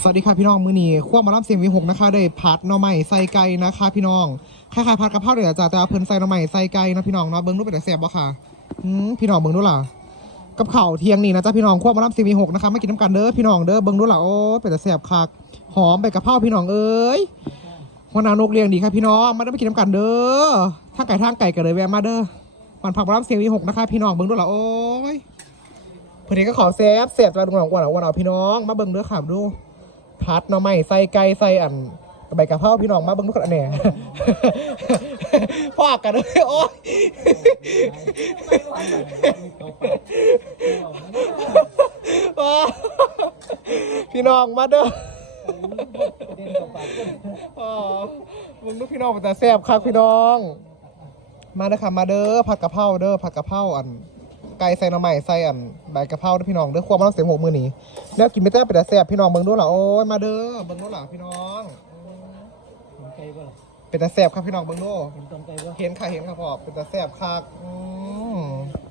สวัสดีค่ะพี่น้องมือนี้ขั้วมาล่ำเสียงวีหกนะคะได้ผัดหน่อไม้ใส่ไก่นะคะพี่น้องคล้ายๆผัดกะเพราเลยวจะแต่เพิ่นใส่หน่อไม้ใส่ไก่นะพี่น้องเนาะเบิ้งดูเป็นแต่แซ่บบ่ค่ะอืมพี่น้องเบิ้งดูล่ะกับข้าวเที่ยงนี่นะจ๊ะพี่น้องขั้วมาล่ำเสียงวีหกนะคะไม่กินน้ำกันเด้อพี่น้องเด้อเบิ้งดูล่ะโอ้เป็นแต่แซ่บคักหอมไปกะเพราพี่น้องเอ้ยหัวหนานกเลี้ยงดีค่ะพี่น้องมาได้ไปกินน้ำกันเด้อถ้าไก่ทางไก่ก็เลยแวะมาเด้อวันผักมาล่ำเสียงวีหกนะคะพี่น้องเบิ้งดูล่ะโอ้ยเพื่อนก็ขอแซบแซ่บจะดูหนังกว่าหนังกว่าหนังพี่น้องมาเบิ้งเด้อค่ะดู พัดหน่อไม้ใส่ไก่ใส่อันใบกะเพราพี่น้องมาเบิ่งทุกคนอันเนี่ยพากกันเลยโอ้ยพี่น้องมาเด้อมึงดูพี่น้องมันจะแซ่บครับพี่น้อง มาเด้อค่ะมาเด้อผัดกะเพราเด้อผัดกะเพราอัน ไก่ใส่หน่อไม้ใส่อันใบกะเพราเด้อพี่น้องเด้อความมันต้องเสียงหกมือนี้แล้วกินไม่ได้เป็นแต่แซ่บพี่น้องเบิ่งดูหล่ะโอ้ยมาเด้อเบิ่งดูหล่ะพี่น้องเห็นไก่บ่ล่ะเป็นแต่แซ่บครับพี่น้องเบิ่งดูเห็นตรงไก่บ่เห็นค่ะเห็นค่ะพ่อเป็นแต่แซ่บคักอืม